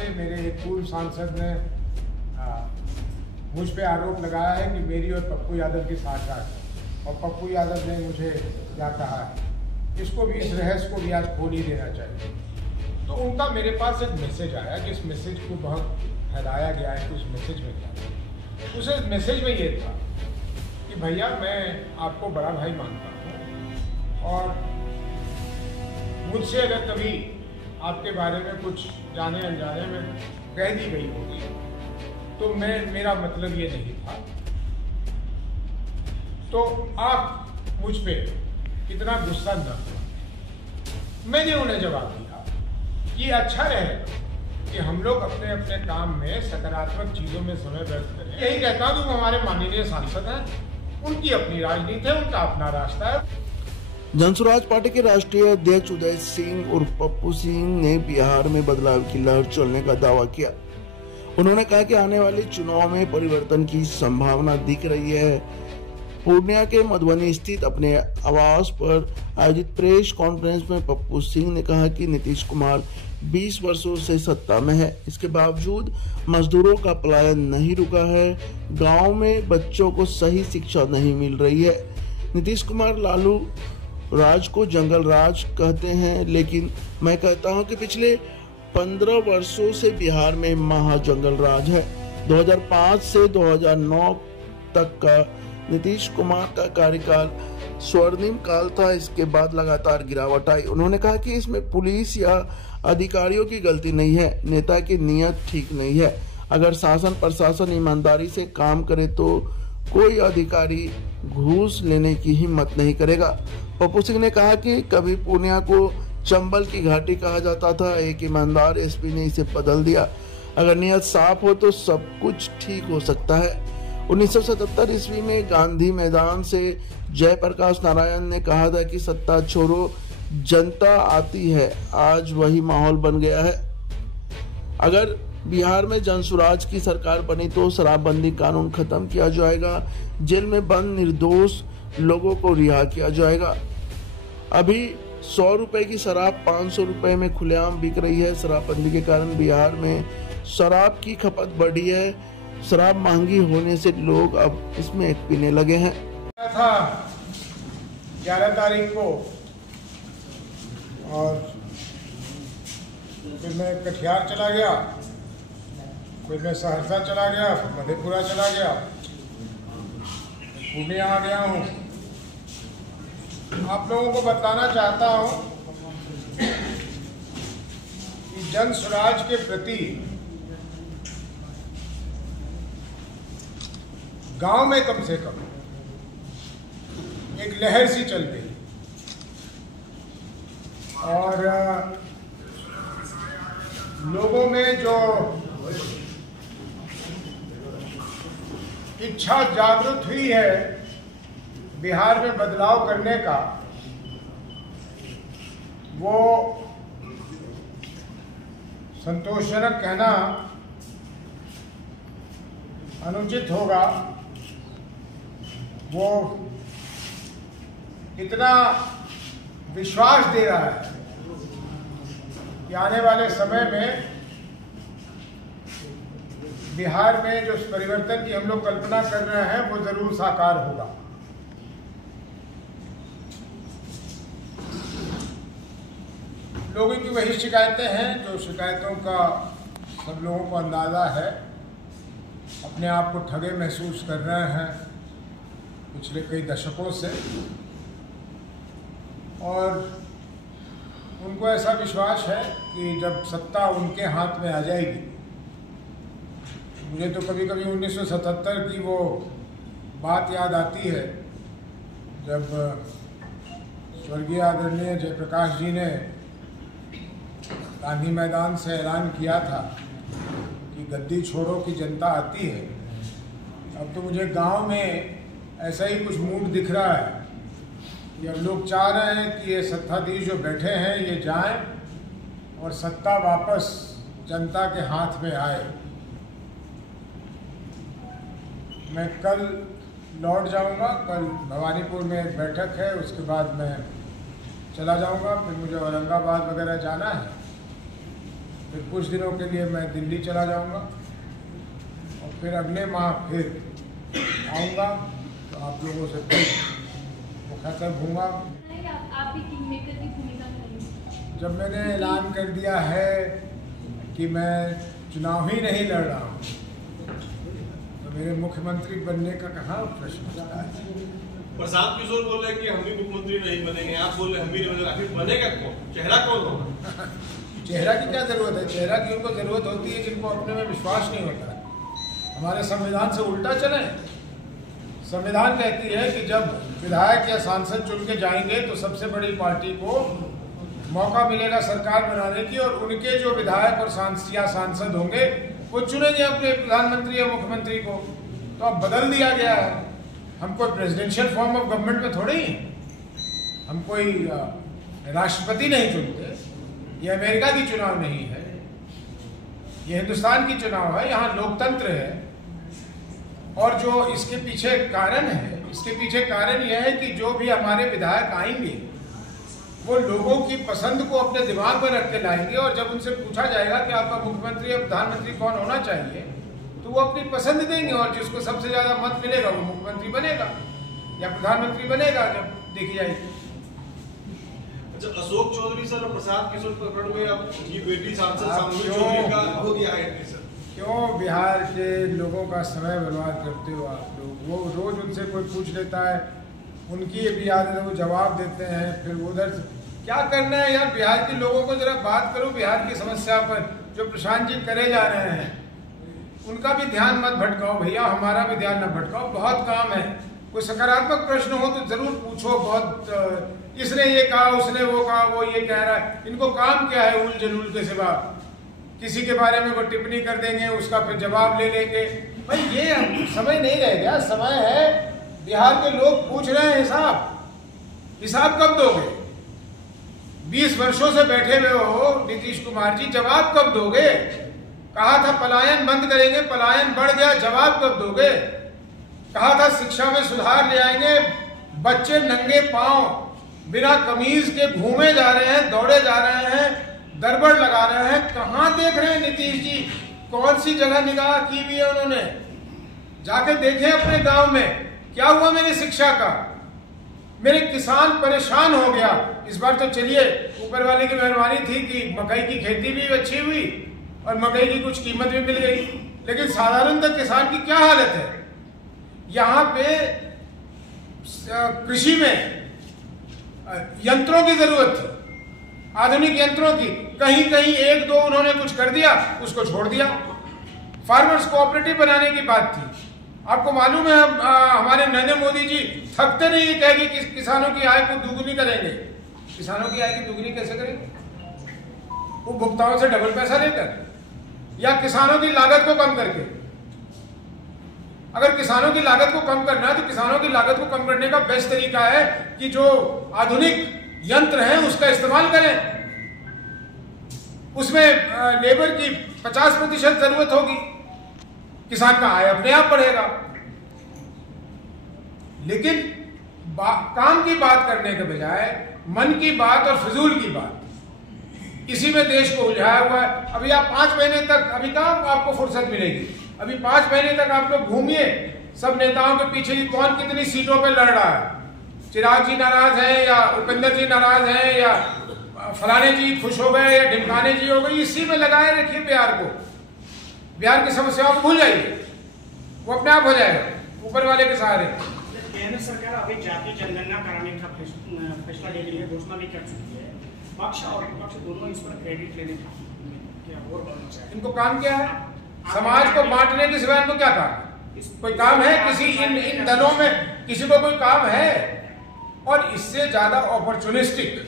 पे मेरे एक पूर्व सांसद ने मुझ पे आरोप लगाया है कि मेरी और पप्पू यादव की साझेदारी है, और पप्पू यादव ने मुझे क्या कहा है, इसको भी, इस रहस्य को भी आज खोल ही देना चाहिए। तो उनका मेरे पास एक मैसेज आया, जिस मैसेज को बहुत फैलाया गया है कि उस मैसेज में क्या, उस मैसेज में ये था कि भैया मैं आपको बड़ा भाई मानता हूँ, और मुझसे अगर कभी आपके बारे में कुछ जाने अनजाने में कह दी गई होगी तो मेरा मतलब ये नहीं था, तो आप मुझ पे इतना गुस्सा न हो। मैंने उन्हें जवाब दिया कि अच्छा रहेगा कि हम लोग अपने अपने काम में सकारात्मक चीजों में समय व्यस्त करें। यही कहता हूं कि वो हमारे माननीय सांसद हैं, उनकी अपनी राजनीति है, उनका अपना रास्ता है। जनसुराज पार्टी के राष्ट्रीय अध्यक्ष उदय सिंह और पप्पू सिंह ने बिहार में बदलाव की लहर चलने का दावा किया। उन्होंने कहा कि आने वाले चुनाव में परिवर्तन की संभावना दिख रही है। पूर्णिया के मधुबनी स्थित अपने आवास पर आयोजित प्रेस कॉन्फ्रेंस में पप्पू सिंह ने कहा कि नीतीश कुमार 20 वर्षों से सत्ता में है, इसके बावजूद मजदूरों का पलायन नहीं रुका है, गांव में बच्चों को सही शिक्षा नहीं मिल रही है। नीतीश कुमार लालू राज को जंगल राज कहते हैं, लेकिन मैं कहता हूं कि पिछले 15 वर्षों से बिहार में महा जंगल राज है। 2005 से 2009 तक का नीतीश कुमार का कार्यकाल स्वर्णिम काल था, इसके बाद लगातार गिरावट आई। उन्होंने कहा कि इसमें पुलिस या अधिकारियों की गलती नहीं है, नेता की नीयत ठीक नहीं है। अगर शासन प्रशासन ईमानदारी से काम करे तो कोई अधिकारी घूस लेने की हिम्मत नहीं करेगा। पप्पू सिंह ने कहा कि कभी पूर्णिया को चंबल की घाटी कहा जाता था, एक ईमानदार एसपी ने इसे बदल दिया। अगर नियत साफ हो तो सब कुछ ठीक हो सकता है। 1977 ईस्वी में गांधी मैदान से जयप्रकाश नारायण ने कहा था कि सत्ता छोड़ो जनता आती है, आज वही माहौल बन गया है। अगर बिहार में जनसुराज की सरकार बनी तो शराबबंदी कानून खत्म किया जाएगा, जेल में बंद निर्दोष लोगों को रिहा किया जाएगा। अभी 100 रुपए की शराब 500 रुपए में खुलेआम बिक रही है। शराबबंदी के कारण बिहार में शराब की खपत बढ़ी है। शराब महंगी होने से लोग अब इसमें पीने लगे हैं। था 11 तारीख को, और फिर मैं कटिहार चला गया, फिर मैं सहरसा चला गया, फिर मधेपुरा चला गया, पूर्णिया आ गया हूँ। आप लोगों को बताना चाहता हूँ कि जन स्वराज के प्रति गांव में कम से कम एक लहर सी चल गई, और लोगों में जो इच्छा जागृत हुई है बिहार में बदलाव करने का, वो संतोषजनक कहना अनुचित होगा। वो इतना विश्वास दे रहा है कि आने वाले समय में बिहार में जो परिवर्तन की हम लोग कल्पना कर रहे हैं वो जरूर साकार होगा। लोगों की वही शिकायतें हैं जो शिकायतों का सब लोगों को अंदाजा है, अपने आप को ठगे महसूस कर रहे हैं पिछले कई दशकों से, और उनको ऐसा विश्वास है कि जब सत्ता उनके हाथ में आ जाएगी। मुझे तो कभी कभी 1977 की वो बात याद आती है जब स्वर्गीय आदरणीय जयप्रकाश जी ने गांधी मैदान से ऐलान किया था कि गद्दी छोड़ो की जनता आती है। अब तो मुझे गांव में ऐसा ही कुछ मूड दिख रहा है कि अब लोग चाह रहे हैं कि ये सत्ताधीश जो बैठे हैं ये जाएं और सत्ता वापस जनता के हाथ में आए। मैं कल लौट जाऊंगा, कल भवानीपुर में एक बैठक है, उसके बाद मैं चला जाऊंगा, फिर मुझे औरंगाबाद वगैरह जाना है। फिर कुछ दिनों के लिए मैं दिल्ली चला जाऊंगा और फिर अगले माह फिर आऊंगा, तो आप लोगों से फिर मुखातिब हूँगा। आप भी किंग मेकर की भूमिका करेंगे? जब मैंने ऐलान कर दिया है कि मैं चुनाव ही नहीं लड़ रहा हूँ, तो मेरे मुख्यमंत्री बनने का कहाँ प्रश्न उठता है? प्रशांत किशोर बोल रहे हैं कि हम भी मुख्यमंत्री नहीं बनेंगे, आप बोल रहे हैं हम भी नहीं बनेंगे, आखिर बनेगा कौन? चेहरा कौन होगा? चेहरा की क्या जरूरत है? चेहरा की उनको जरूरत होती है जिनको अपने में विश्वास नहीं होता है। हमारे संविधान से उल्टा चले। संविधान कहती है कि जब विधायक या सांसद चुन के जाएंगे तो सबसे बड़ी पार्टी को मौका मिलेगा सरकार बनाने की, और उनके जो विधायक और सांसद होंगे वो चुनेंगे अपने प्रधानमंत्री या मुख्यमंत्री को। तो अब बदल दिया गया है। हम कोई प्रेसिडेंशियल फॉर्म ऑफ गवर्नमेंट में थोड़ी, हम कोई राष्ट्रपति नहीं चुनते। ये अमेरिका की चुनाव नहीं है, ये हिंदुस्तान की चुनाव है। यहाँ लोकतंत्र है। और जो इसके पीछे कारण है, इसके पीछे कारण यह है कि जो भी हमारे विधायक आएंगे वो लोगों की पसंद को अपने दिमाग में रख के लाएंगे, और जब उनसे पूछा जाएगा कि आपका मुख्यमंत्री या प्रधानमंत्री कौन होना चाहिए, तो वो अपनी पसंद देंगे, और जिसको सबसे ज्यादा मत मिलेगा वो मुख्यमंत्री बनेगा या प्रधानमंत्री बनेगा, जब देखी जाएगी। अच्छा, अशोक चौधरी सर और प्रशांत किशोर प्रकरण में अब ये बेटी सांसद शामिल का हो गया है सर। क्यों बिहार के लोगों का समय बर्बाद करते हो आप लोग? वो रोज उनसे कोई पूछ लेता है, उनकी भी आदत है, वो जवाब देते हैं, फिर उधर क्या करना है यार? बिहार के लोगों को जरा बात करो बिहार की समस्या पर। जो प्रशांत जी करे जा रहे हैं उनका भी ध्यान मत भटकाओ भैया, हमारा भी ध्यान न भटकाओ। बहुत काम है। कोई सकारात्मक प्रश्न हो तो जरूर पूछो। बहुत इसने ये कहा, उसने वो कहा, वो ये कह रहा है। इनको काम क्या है उल जलूल के सिवा? किसी के बारे में वो टिप्पणी कर देंगे, उसका फिर जवाब ले लेंगे। भाई ये समय नहीं रह गया, समय है। बिहार के लोग पूछ रहे हैं हिसाब कब दोगे? 20 वर्षों से बैठे हुए हो नीतीश कुमार जी, जवाब कब दोगे? कहा था पलायन बंद करेंगे, पलायन बढ़ गया, जवाब कब दोगे? कहा था शिक्षा में सुधार ले आएंगे, बच्चे नंगे पांव बिना कमीज के घूमे जा रहे हैं, दौड़े जा रहे हैं, दरबड़ लगा रहे हैं। कहां देख रहे हैं नीतीश जी? कौन सी जगह निगाह की हुई है उन्होंने? जाके देखें अपने गांव में क्या हुआ मेरी शिक्षा का। मेरे किसान परेशान हो गया। इस बार तो चलिए ऊपर वाले की मेहरबानी थी कि मकई की खेती भी अच्छी हुई और मकई की कुछ कीमत भी मिल गई, लेकिन साधारणतः किसान की क्या हालत है? यहाँ पे कृषि में यंत्रों की जरूरत थी, आधुनिक यंत्रों की। कहीं कहीं एक दो उन्होंने कुछ कर दिया, उसको छोड़ दिया। फार्मर्स कोऑपरेटिव बनाने की बात थी। आपको मालूम है हमारे नरेंद्र मोदी जी थकते नहीं ये कह कि किसानों की आय को दुगुनी करेंगे। किसानों की आय की दुगुनी कैसे करेंगे? उपभोक्ताओं से डबल पैसा लेकर, या किसानों की लागत को कम करके। अगर किसानों की लागत को कम करना है तो किसानों की लागत को कम करने का बेस्ट तरीका है कि जो आधुनिक यंत्र हैं उसका इस्तेमाल करें। उसमें लेबर की 50% जरूरत होगी, किसान का आय अपने आप बढ़ेगा। लेकिन काम की बात करने के बजाय मन की बात और फिजूल की बात, इसी में देश को उलझाया हुआ है। अभी आप 5 महीने तक, अभी कहाँ आपको फुर्सत मिलेगी? अभी 5 महीने तक आप लोग घूमिए सब नेताओं के पीछे कि कौन कितनी सीटों पे लड़ रहा है। चिराग जी नाराज हैं या उपेंद्र जी नाराज हैं या फलाने जी खुश हो गए या ढिमकाने जी हो गए। इसी में लगाए रखिए बिहार को। बिहार की समस्याओं को भूल जाइए, वो अपने आप हो जाएगा ऊपर वाले के सहारे। केंद्र सरकार अभी जातीय जनगणना कराने का फैसला ले रही है, घोषणा भी कर चुकी है। पक्ष और विपक्ष दोनों इस पर क्रेडिट लेने का क्या और बढ़ना चाहिए? इनको काम क्या है? समाज को बांटने के सिवाय इनको क्या काम? कोई काम है किसी इन दलों में? किसी को कोई काम है? और इससे ज्यादा अपॉर्चुनिस्टिक,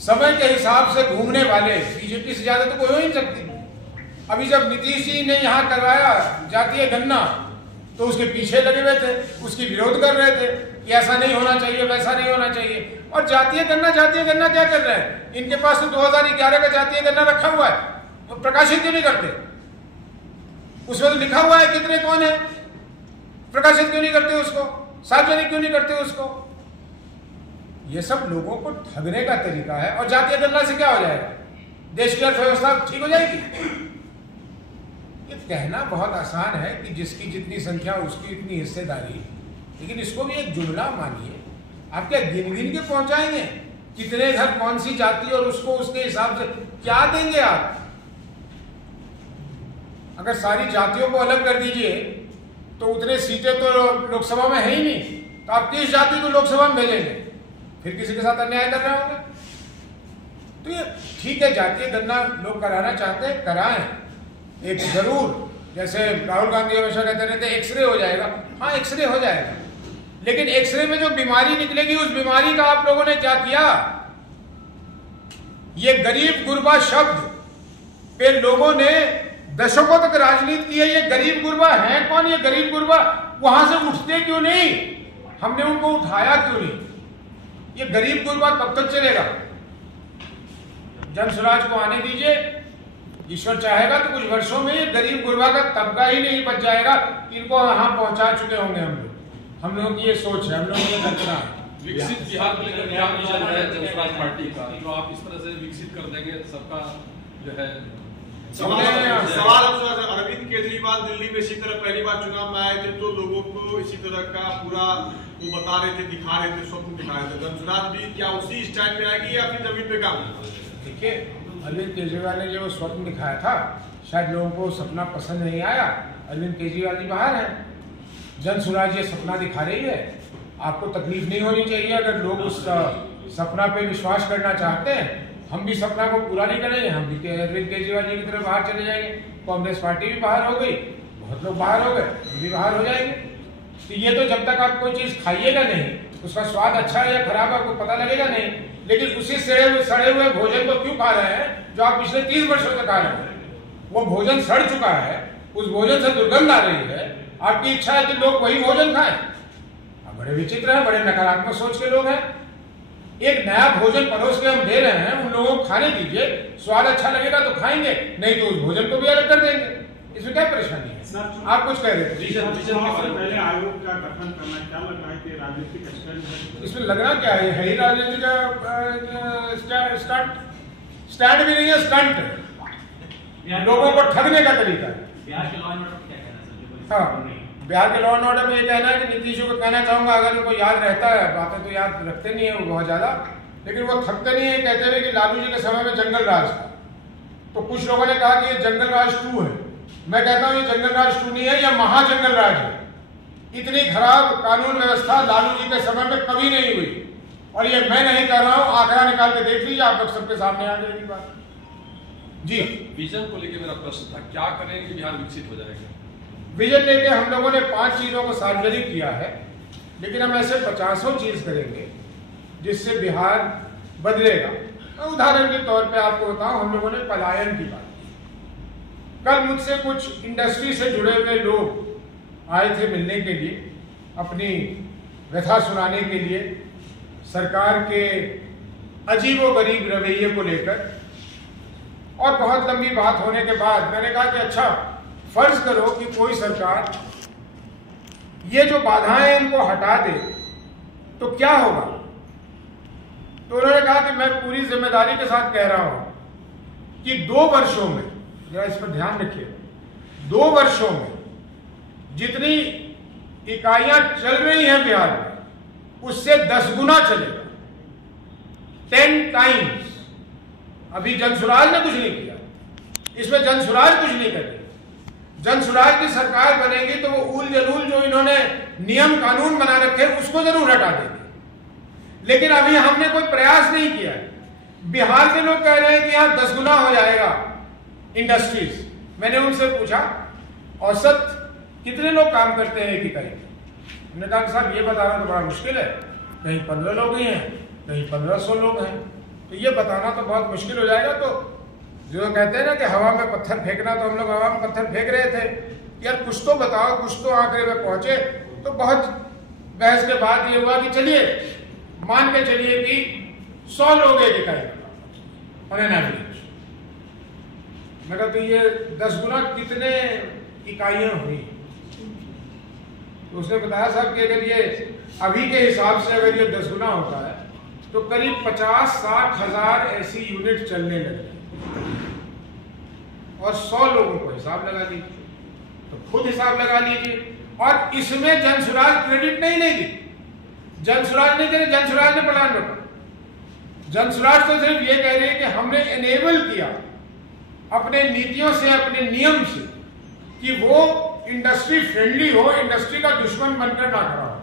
समय के हिसाब से घूमने वाले बीजेपी से ज्यादा तो कोई हो ही नहीं सकती। अभी जब नीतीश जी ने यहाँ करवाया जातीय गणना तो उसके पीछे लगे हुए थे, उसकी विरोध कर रहे थे कि ऐसा नहीं होना चाहिए, वैसा नहीं होना चाहिए। और जातीय गणना क्या कर रहे हैं? इनके पास तो 2011 का जातीय गणना रखा हुआ है, तो प्रकाशित क्यों नहीं करते? उसमें तो लिखा हुआ है कितने कौन है, प्रकाशित क्यों नहीं करते उसको? सार्वजनिक क्यों नहीं करते उसको? ये सब लोगों को ठगने का तरीका है। और जातीय गणना से क्या हो जाएगा? देश की अर्थव्यवस्था ठीक हो जाएगी। ये कहना बहुत आसान है कि जिसकी जितनी संख्या उसकी इतनी हिस्सेदारी, लेकिन इसको भी एक जुमला मानिए। आप क्या गिन गिन के पहुंचाएंगे कितने घर कौन सी जाति और उसको उसके हिसाब से क्या देंगे आप? अगर सारी जातियों को अलग कर दीजिए तो उतने सीटें तो लोकसभा में है ही नहीं, तो आप 30 जाति को लोकसभा में भेजेंगे, फिर किसी के साथ अन्याय कर रहे होंगे। तो ये ठीक है, जातीय गणना लोग कराना चाहते हैं, कराएं। एक जरूर, जैसे राहुल गांधी हमेशा कहते रहते एक्सरे हो जाएगा, हाँ एक्सरे हो जाएगा, लेकिन एक्सरे में जो बीमारी निकलेगी उस बीमारी का आप लोगों ने क्या किया? ये गरीब गुरबा शब्द पे लोगों ने दशकों तक राजनीति की है। ये गरीब गुरबा है कौन? ये गरीब गुरबा वहां से उठते क्यों नहीं? हमने उनको उठाया क्यों नहीं? ये गरीब गुरबा कब तक चलेगा? जन स्वराज को आने दीजिए, ईश्वर चाहेगा तो कुछ वर्षों में ये गरीब गुरबा का तबका ही नहीं बच जाएगा। इनको वहां पहुंचा चुके होंगे हम लोगों की ये सोच है, हम लोगों की कल्पना है। विकसित बिहार को लेकर क्या विजन है जन स्वराज पार्टी का, जो आप इस तरह से विकसित कर देंगे सबका जो है? सवाल अरविंद केजरीवाल दिल्ली में इसी तरह पहली बार चुनाव में आए थे तो लोगों को इसी तरह का पूरा वो बता रहे थे, दिखा रहे थे, स्वप्न दिखा रहे थे। जन स्वराज भी क्या उसी स्टाइल में आएगी या फिर जमीन पे काम? देखिए, अरविंद केजरीवाल ने जो स्वप्न दिखाया था, शायद लोगों को सपना पसंद नहीं आया। अरविंद केजरीवाल जी बाहर हैं, जन स्वराज ये सपना दिखा रही है। आपको तकलीफ नहीं होनी चाहिए अगर लोग उस सपना पे विश्वास करना चाहते हैं। हम भी सपना को पूरा नहीं करेंगे, हम भी अरविंद केजरीवाल जी की तरफ बाहर चले जाएंगे। कांग्रेस पार्टी भी बाहर हो गई, बहुत लोग बाहर हो गए, हम भी बाहर हो जाएंगे। तो ये तो जब तक आप कोई चीज खाइएगा नहीं, उसका स्वाद अच्छा है या खराब है आपको पता लगेगा नहीं। लेकिन उसी सड़े हुए भोजन को क्यों खा रहे हैं जो आप पिछले 30 वर्षों तक खा रहे हैं? वो भोजन सड़ चुका है, उस भोजन से दुर्गंध आ रही है। आपकी इच्छा है कि लोग वही भोजन खाएं। बड़े विचित्र हैं, बड़े नकारात्मक सोच के लोग हैं। एक नया भोजन परोस के हम दे रहे हैं, उन लोगों को खाने दीजिए, स्वाद अच्छा लगेगा तो खाएंगे, नहीं तो उस भोजन को भी अलग कर देंगे। इसमें क्या परेशानी है? आप कुछ कह रहे थे? पहले आयोग का गठन करना, क्या लग रहा है कि राजनीतिक स्टैंड? इसमें लगना क्या है ही राजनीति का स्टैंड भी नहीं है, स्टंट है, लोगों को ठगने का तरीका है। बिहार के लॉ एंड ऑर्डर क्या कहना है? हाँ, बिहार के लॉ एंड ऑर्डर में ये कहना है कि नीतीश जी को कहना चाहूंगा, अगर उनको याद रहता है, बातें तो याद रखते नहीं है वो बहुत ज्यादा, लेकिन वो थकते नहीं है। कहते हुए कि लालू जी के समय में जंगल राज था, तो कुछ लोगों ने कहा कि ये जंगल राज 2 है। मैं कहता हूं ये जंगल राज 2 नहीं है, यह महाजंगल राज है। इतनी खराब कानून व्यवस्था लालू जी के समय में कभी नहीं हुई, और ये मैं नहीं कर रहा हूं, आंकड़ा निकाल के देख लीजिए, आप लोग सबके सामने आ जाएगी बात। जी, विजन को लेकर मेरा प्रश्न था, क्या करेंगे कि बिहार विकसित हो जाएगा? विजन लेके हम लोगों ने 5 चीजों को सार्वजनिक किया है, लेकिन हम ऐसे 50 चीज करेंगे जिससे बिहार बदलेगा। उदाहरण के तौर पे आपको बताऊं, हम लोगों ने पलायन की बात की। कल मुझसे कुछ इंडस्ट्री से जुड़े हुए लोग आए थे मिलने के लिए, अपनी व्यथा सुनाने के लिए सरकार के अजीबोगरीब रवैये को लेकर। और बहुत लंबी बात होने के बाद मैंने कहा कि अच्छा, फर्ज करो कि कोई सरकार ये जो बाधाएं इनको हटा दे तो क्या होगा? तो उन्होंने कहा कि मैं पूरी जिम्मेदारी के साथ कह रहा हूं कि 2 वर्षों में, जरा इस पर ध्यान रखिए, 2 वर्षों में जितनी इकाइयां चल रही हैं बिहार में, उससे 10 गुना चलेगा, 10 टाइम्स। अभी जन स्वराज ने कुछ नहीं किया, इसमें जन स्वराज कुछ नहीं करेगी। जन स्वराज की सरकार बनेगी तो वो ऊल जलूल जो इन्होंने नियम कानून बना रखे उसको जरूर हटा देंगे, लेकिन अभी हमने कोई प्रयास नहीं किया है। बिहार के लोग कह रहे हैं कि यहां 10 गुना हो जाएगा इंडस्ट्रीज। मैंने उनसे पूछा औसत कितने लोग काम करते हैं एक इकाई में? उन्होंने कहा साहब ये बताना तो बड़ा मुश्किल है, कहीं 15 लोग ही हैं, कहीं 1500 लोग हैं, तो ये बताना तो बहुत मुश्किल हो जाएगा। तो जो कहते हैं ना कि हवा में पत्थर फेंकना, तो हम लोग हवा में पत्थर फेंक रहे थे, यार कुछ तो बताओ, कुछ तो आंकड़े में पहुंचे। तो बहुत बहस के बाद ये हुआ कि चलिए मान के चलिए कि 100 लोग एक इकाई ऑन एन एवरेज। मैं कहता तो ये 10 गुना कितने इकाइयां हुई? तो उसने बताया साहब कि अगर ये अभी के हिसाब से अगर ये 10 गुना होता है तो करीब 50-60 हजार ऐसी यूनिट चलने लगे। और 100 लोगों को हिसाब लगा दीजिए, तो खुद हिसाब लगा लीजिए। और इसमें जनसुराज क्रेडिट नहीं लेगी, जनसुराज नहीं कह रही जनसुराज ने प्लान रोका। जनसुराज तो सिर्फ ये कह रही है कि हमने एनेबल किया अपने नीतियों से, अपने नियम से, कि वो इंडस्ट्री फ्रेंडली हो, इंडस्ट्री का दुश्मन बनकर ना खड़ा हो।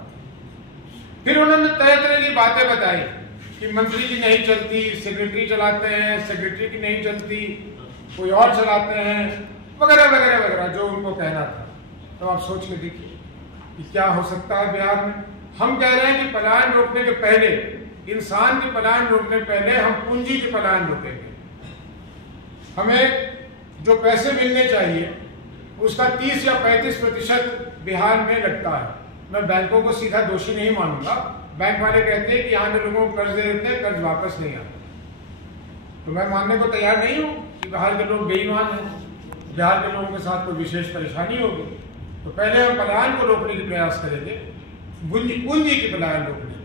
फिर उन्होंने तरह तरह की बातें बताई कि मंत्री की नहीं चलती, सेक्रेटरी चलाते हैं, सेक्रेटरी की नहीं चलती, कोई और चलाते हैं, वगैरह वगैरह वगैरह जो उनको कहना था। तो आप सोच के देखिए कि क्या हो सकता है बिहार में। हम कह रहे हैं कि पलायन रोकने के पहले, इंसान के पलायन रोकने पहले हम पूंजी के पलायन रोकेंगे। हमें जो पैसे मिलने चाहिए उसका 30 या 35% बिहार में लगता है। मैं बैंकों को सीधा दोषी नहीं मानूंगा। बैंक वाले कहते हैं कि यहाँ के लोगों को कर्ज दे देते हैं, कर्ज वापस नहीं आता, तो मैं मानने को तैयार नहीं हूँ कि बिहार के लोग बेईमान हैं, बिहार के लोगों के साथ कोई विशेष परेशानी होगी। तो पहले हम पलायन को रोकने की प्रयास करेंगे, पूंजी की पलायन रोकने की।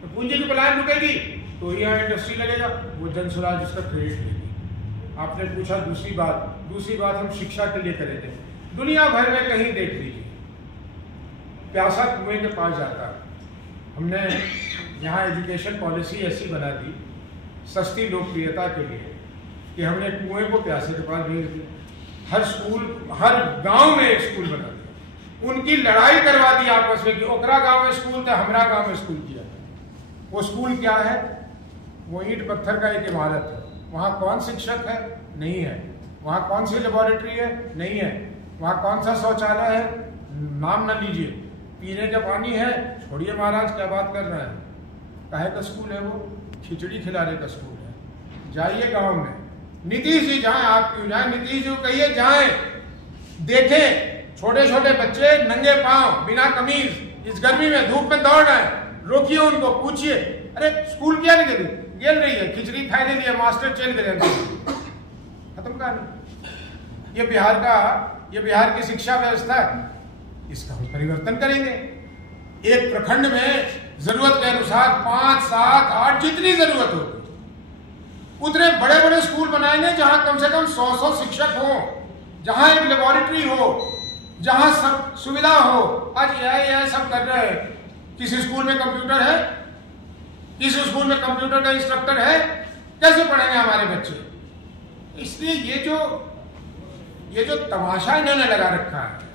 तो पूंजी की पलायन रुकेगी तो यहाँ इंडस्ट्री लगेगा, वो जनसुराज उसका क्रेडिट लेगी। आपने पूछा दूसरी बात हम शिक्षा के लिए करेंगे। दुनिया भर में कहीं देख लीजिए, प्यासा कुएं के पास जाता है। हमने यहाँ एजुकेशन पॉलिसी ऐसी बना दी सस्ती लोकप्रियता के लिए कि हमने कुएं को प्यासे के पास भेज दिया। हर स्कूल, हर गांव में एक स्कूल बना दिया। उनकी लड़ाई करवा दी आपस में कि ओकरा गांव में स्कूल था, हमारा गांव में स्कूल किया। वो स्कूल क्या है? वो ईंट पत्थर का एक इमारत है। वहाँ कौन शिक्षक है? नहीं है। वहाँ कौन सी लेबोरेटरी है? नहीं है। वहाँ कौन सा शौचालय है? नाम ना लीजिए। पीने का पानी है? छोड़िए महाराज, क्या बात कर रहे हैं। काहे का स्कूल है वो? खिचड़ी खिलाने का स्कूल है। जाइए गांव में, नीतीश जी जाएं, आप क्यों जाएं, नीतीश जी कहिए जाएं, देखें छोटे छोटे बच्चे नंगे पांव बिना कमीज इस गर्मी में धूप में दौड़ रहे हैं, रोकिए उनको, पूछिए अरे स्कूल क्या नहीं गेल रही है, खिचड़ी खाने लिए मास्टर चल गए, खत्म कहानी। ये बिहार की शिक्षा व्यवस्था है, इसका हम परिवर्तन करेंगे। एक प्रखंड में जरूरत के अनुसार 5, 7, 8 जितनी जरूरत होगी उतने बड़े बड़े स्कूल बनाएंगे जहां कम से कम 100 शिक्षक हो, जहां एक लेबोरेटरी हो, जहां सब सुविधा हो। आज ये सब कर रहे हैं। किसी स्कूल में कंप्यूटर है? किसी स्कूल में कंप्यूटर का इंस्ट्रक्टर है? कैसे पढ़ेंगे हमारे बच्चे? इसलिए ये जो तमाशा इन्होंने लगा रखा है,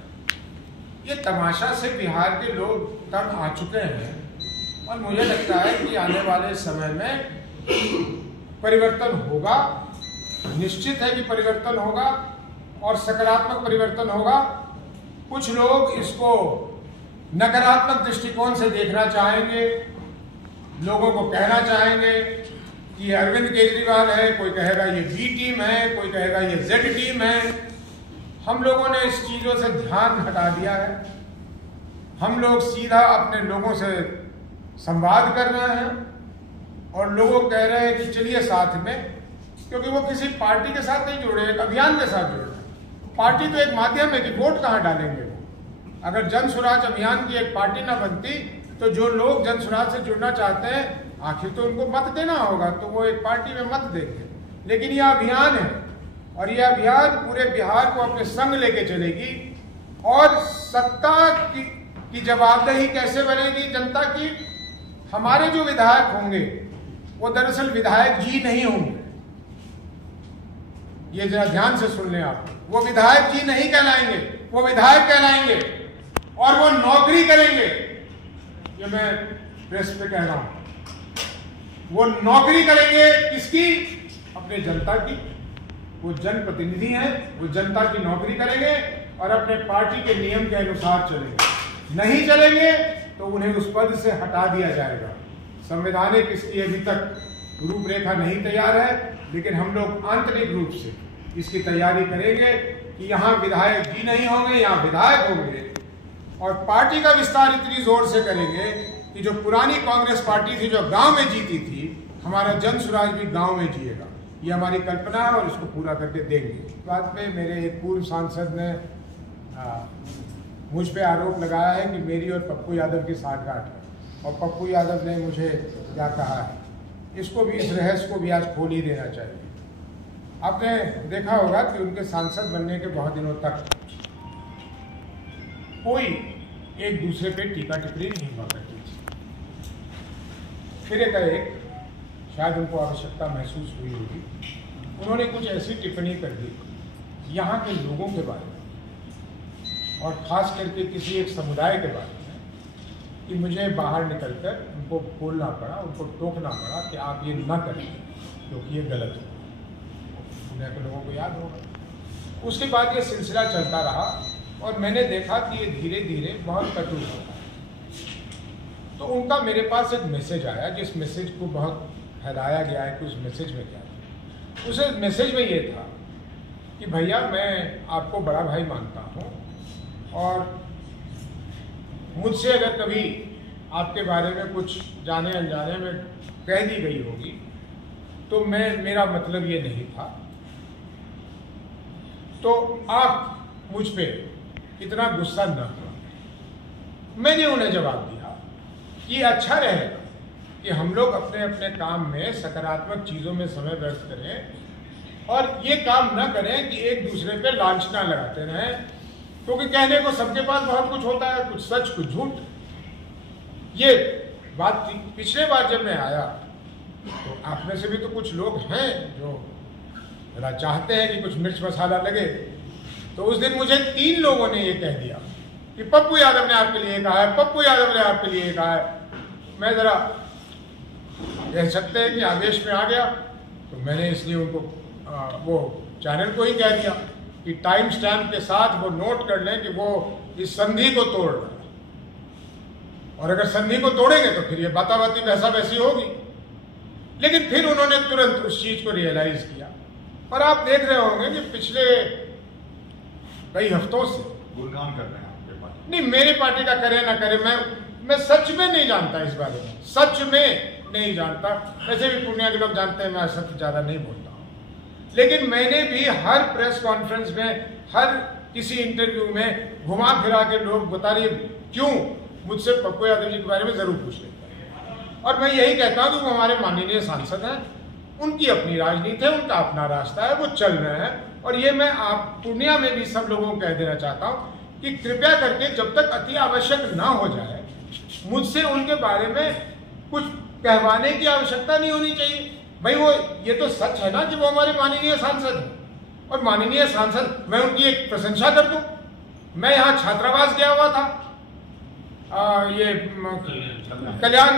ये तमाशा से बिहार के लोग तंग आ चुके हैं। और मुझे लगता है कि आने वाले समय में परिवर्तन होगा, निश्चित है कि परिवर्तन होगा और सकारात्मक परिवर्तन होगा। कुछ लोग इसको नकारात्मक दृष्टिकोण से देखना चाहेंगे, लोगों को कहना चाहेंगे कि अरविंद केजरीवाल है, कोई कहेगा ये बी टीम है, कोई कहेगा ये जेड टीम है। हम लोगों ने इस चीज़ों से ध्यान हटा दिया है। हम लोग सीधा अपने लोगों से संवाद कर रहे हैं और लोगों कह रहे हैं कि चलिए साथ में, क्योंकि वो किसी पार्टी के साथ नहीं जुड़ रहे, एक अभियान के साथ जुड़ रहे हैं। पार्टी तो एक माध्यम है कि वोट कहाँ डालेंगे वो। अगर जन स्वराज अभियान की एक पार्टी ना बनती तो जो लोग जन स्वराज से जुड़ना चाहते हैं आखिर तो उनको मत देना होगा, तो वो एक पार्टी में मत देंगे। लेकिन यह अभियान है और यह अभियान पूरे बिहार को अपने संग लेके चलेगी। और सत्ता की जवाबदेही कैसे बनेगी जनता की? हमारे जो विधायक होंगे वो दरअसल विधायक जी नहीं होंगे। ये जरा ध्यान से सुन लें आप, वो विधायक जी नहीं कहलाएंगे, वो विधायक कहलाएंगे और वो नौकरी करेंगे। ये मैं प्रेस पे कह रहा हूं। वो नौकरी करेंगे किसकी? अपने जनता की। वो जनप्रतिनिधि हैं, वो जनता की नौकरी करेंगे और अपने पार्टी के नियम के अनुसार चलेंगे। नहीं चलेंगे तो उन्हें उस पद से हटा दिया जाएगा। संवैधानिक इसकी अभी तक रूपरेखा नहीं तैयार है, लेकिन हम लोग आंतरिक रूप से इसकी तैयारी करेंगे कि यहाँ विधायक जी नहीं होंगे, यहाँ विधायक होंगे। और पार्टी का विस्तार इतनी जोर से करेंगे कि जो पुरानी कांग्रेस पार्टी थी जो गांव में जीती थी, हमारा जन स्वराज भी गांव में जिएगा। ये हमारी कल्पना है और इसको पूरा करके देंगे। बात पे मेरे एक पूर्व सांसद ने मुझ पे आरोप लगाया है कि मेरी और पप्पू यादव की साठगांठ है, और पप्पू यादव ने मुझे क्या कहा है, इसको भी, इस रहस्य को भी आज खोल ही देना चाहिए। आपने देखा होगा कि उनके सांसद बनने के बहुत दिनों तक कोई एक दूसरे पे टीका टिप्पणी नहीं हुआ करती थी। फिर एक शायद उनको आवश्यकता महसूस हुई होगी, उन्होंने कुछ ऐसी टिप्पणी कर दी यहाँ के लोगों के बारे में और खास करके किसी एक समुदाय के बारे में कि मुझे बाहर निकलकर उनको बोलना पड़ा, उनको टोकना पड़ा कि आप ये न करें क्योंकि ये गलत है। दुनिया के लोगों को याद होगा। उसके बाद ये सिलसिला चलता रहा और मैंने देखा कि ये धीरे धीरे बहुत कटु होता है। तो उनका मेरे पास एक मैसेज आया, जिस मैसेज को बहुत फैलाया गया है कि उस मैसेज में क्या था। उस मैसेज में ये था कि भैया मैं आपको बड़ा भाई मानता हूँ और मुझसे अगर कभी आपके बारे में कुछ जाने अनजाने में कह दी गई होगी तो मेरा मतलब ये नहीं था, तो आप मुझ पे इतना गुस्सा न करो। मैंने उन्हें जवाब दिया कि अच्छा रहेगा कि हम लोग अपने अपने काम में सकारात्मक चीज़ों में समय व्यर्थ करें और ये काम न करें कि एक दूसरे पे लांछना लगाते रहें, क्योंकि कहने को सबके पास बहुत कुछ होता है, कुछ सच कुछ झूठ। ये बात थी। पिछले बार जब मैं आया तो आप में से भी तो कुछ लोग हैं जो जरा चाहते हैं कि कुछ मिर्च मसाला लगे, तो उस दिन मुझे 3 लोगों ने ये कह दिया कि पप्पू यादव ने आपके लिए कहा है, पप्पू यादव ने आपके लिए कहा है। मैं जरा कह सकते हैं कि आवेश में आ गया, तो मैंने इसलिए उनको वो चैनल को ही कह दिया कि टाइम स्टैम्प के साथ वो नोट कर लें कि वो इस संधि को तोड़ रहा है, और अगर संधि को तोड़ेंगे तो फिर ये बाताबाती वैसा वैसी होगी। लेकिन फिर उन्होंने तुरंत उस चीज को रियलाइज किया और आप देख रहे होंगे कि पिछले कई हफ्तों से गुणगान कर रहे हैं आपके पार्टी। नहीं, मेरी पार्टी का करे ना करे, मैं सच में नहीं जानता इस बारे में, सच में नहीं जानता। वैसे भी पूर्णिया के लोग जानते हैं मैं सच ज्यादा नहीं बोलता हूँ, लेकिन मैंने भी हर प्रेस कॉन्फ्रेंस में, हर किसी इंटरव्यू में घुमा फिरा के लोग बता रहे क्यों मुझसे पप्पू यादव जी के बारे में जरूर पूछ लेते हैं, और मैं यही कहता हूँ कि वो हमारे माननीय सांसद हैं, उनकी अपनी राजनीति है, उनका अपना रास्ता है, वो चल रहे हैं। और ये मैं आप पूर्णिया में भी सब लोगों को कह देना चाहता हूँ कि कृपया करके जब तक अति आवश्यक ना हो जाए मुझसे उनके बारे में कुछ कहवाने की आवश्यकता नहीं होनी चाहिए। भाई वो ये तो सच है ना कि वो हमारे माननीय सांसद हैं, और माननीय सांसद मैं उनकी एक प्रशंसा कर दूं। मैं यहाँ छात्रावास गया हुआ था, ये कल्याण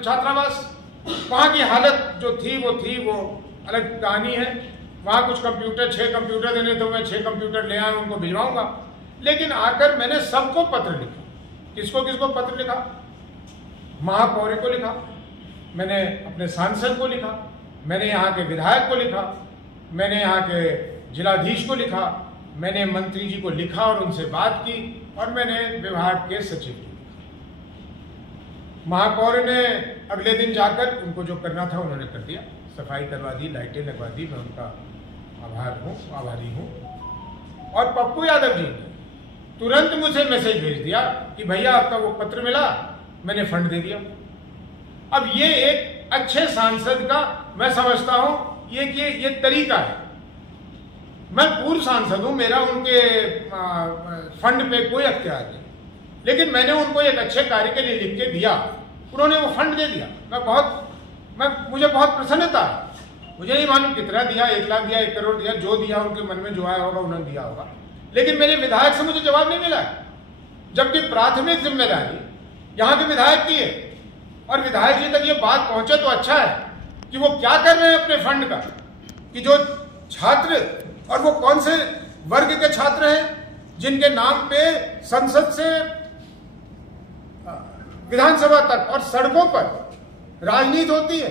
छात्रावास, वहाँ की हालत जो थी वो अलग कहानी है। वहाँ कुछ कंप्यूटर 6 कंप्यूटर देने तो मैं 6 कंप्यूटर ले आया, उनको भिजवाऊंगा। लेकिन आकर मैंने सबको पत्र लिखा। किसको किसको पत्र लिखा? महापौर को लिखा, मैंने अपने सांसद को लिखा, मैंने यहाँ के विधायक को लिखा, मैंने यहाँ के जिलाधीश को लिखा, मैंने मंत्री जी को लिखा और उनसे बात की, और मैंने विभाग के सचिव को लिखा। महापौर ने अगले दिन जाकर उनको जो करना था उन्होंने कर दिया, सफाई करवा दी, लाइटें लगवा दी। मैं उनका आभारी हूँ। और पप्पू यादव जी ने तुरंत मुझे मैसेज भेज दिया कि भैया आपका वो पत्र मिला, मैंने फंड दे दिया। अब ये एक अच्छे सांसद का मैं समझता हूं ये तरीका है। मैं पूर्व सांसद हूं, मेरा उनके फंड पे कोई अख्तियार नहीं, लेकिन मैंने उनको एक अच्छे कार्य के लिए लिख के दिया, उन्होंने वो फंड दे दिया। मुझे बहुत प्रसन्नता है। मुझे नहीं मालूम कितना दिया, 1 लाख दिया, 1 करोड़ दिया, जो दिया उनके मन में जो आया होगा उन्होंने दिया होगा, लेकिन मेरे विधायक से मुझे जवाब नहीं मिला है। जबकि प्राथमिक जिम्मेदारी यहाँ के विधायक की है, और विधायक जी तक ये बात पहुंचे तो अच्छा है कि वो क्या कर रहे हैं अपने फंड का, कि जो छात्र, और वो कौन से वर्ग के छात्र हैं जिनके नाम पे संसद से विधानसभा तक और सड़कों पर राजनीति होती है।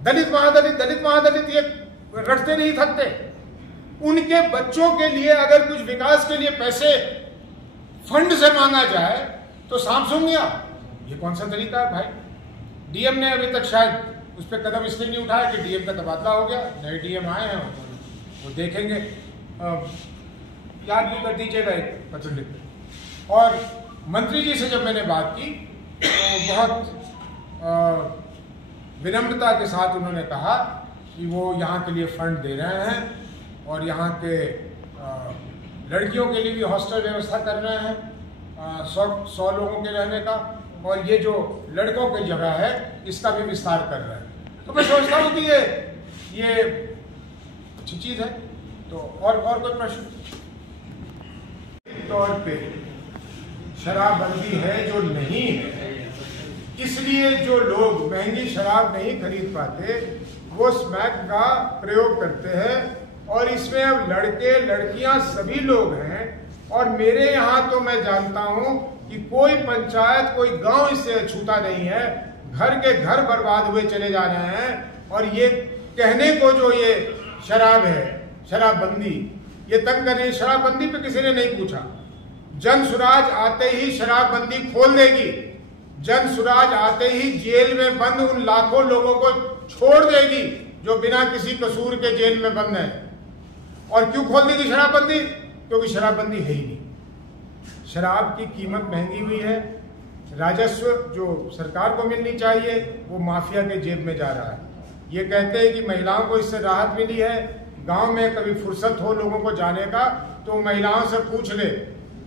दलित महादलित ये रटते नहीं थकते। उनके बच्चों के लिए अगर कुछ विकास के लिए पैसे फंड से मांगा जाए तो सांप सूंघ गया। ये कौन सा तरीका है भाई? डीएम ने अभी तक शायद उस पर कदम इसलिए नहीं उठाया कि डीएम का तबादला हो गया, नए डीएम आए हैं, वो देखेंगे। याद भी कर दीजिएगा एक पत्र लिख के। और मंत्री जी से जब मैंने बात की तो बहुत विनम्रता के साथ उन्होंने कहा कि वो यहाँ के लिए फंड दे रहे हैं और यहाँ के लड़कियों के लिए भी हॉस्टल व्यवस्था कर रहे हैं 100 लोगों के रहने का, और ये जो लड़कों की जगह है इसका भी विस्तार कर रहे हैं। तो मैं सोचता हूँ कि ये अच्छी चीज़ है। तो और कोई प्रश्न? तौर पे शराबबंदी है जो नहीं है, इसलिए जो लोग महंगी शराब नहीं खरीद पाते वो स्मैक का प्रयोग करते हैं, और इसमें अब लड़के लड़कियां सभी लोग हैं। और मेरे यहाँ तो मैं जानता हूँ कि कोई पंचायत कोई गांव इससे अछूता नहीं है, घर के घर बर्बाद हुए चले जा रहे हैं। और ये कहने को जो ये शराब है, शराबबंदी, ये तंग कर रही है। शराबबंदी पे किसी ने नहीं पूछा। जन सुराज आते ही शराबबंदी खोल देगी, जन सुराज आते ही जेल में बंद उन लाखों लोगों को छोड़ देगी जो बिना किसी कसूर के जेल में बंद है। और क्यों खोल देगी शराबबंदी? क्योंकि शराबबंदी है ही नहीं। शराब की कीमत महंगी हुई है, राजस्व जो सरकार को मिलनी चाहिए वो माफिया के जेब में जा रहा है। ये कहते हैं कि महिलाओं को इससे राहत मिली है। गांव में कभी फुर्सत हो लोगों को जाने का तो महिलाओं से पूछ ले,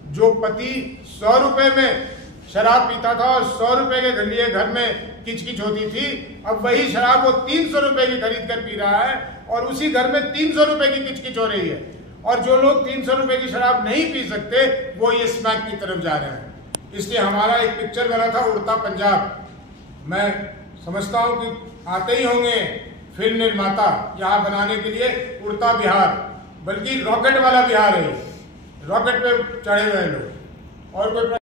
जो पति 100 रुपए में शराब पीता था और 100 रुपए के लिए घर में किचकिच होती थी, अब वही शराब वो 300 रुपए की खरीद कर पी रहा है और उसी घर में 300 रुपए की किचकिच हो रही है। और जो लोग 300 रुपए की शराब नहीं पी सकते वो ये स्मैक की तरफ जा रहे हैं। इसलिए हमारा एक पिक्चर बना था उड़ता पंजाब। मैं समझता हूं कि आते ही होंगे फिल्म निर्माता यहाँ बनाने के लिए उड़ता बिहार, बल्कि रॉकेट वाला बिहार है, रॉकेट पे चढ़े हुए लोग। और कोई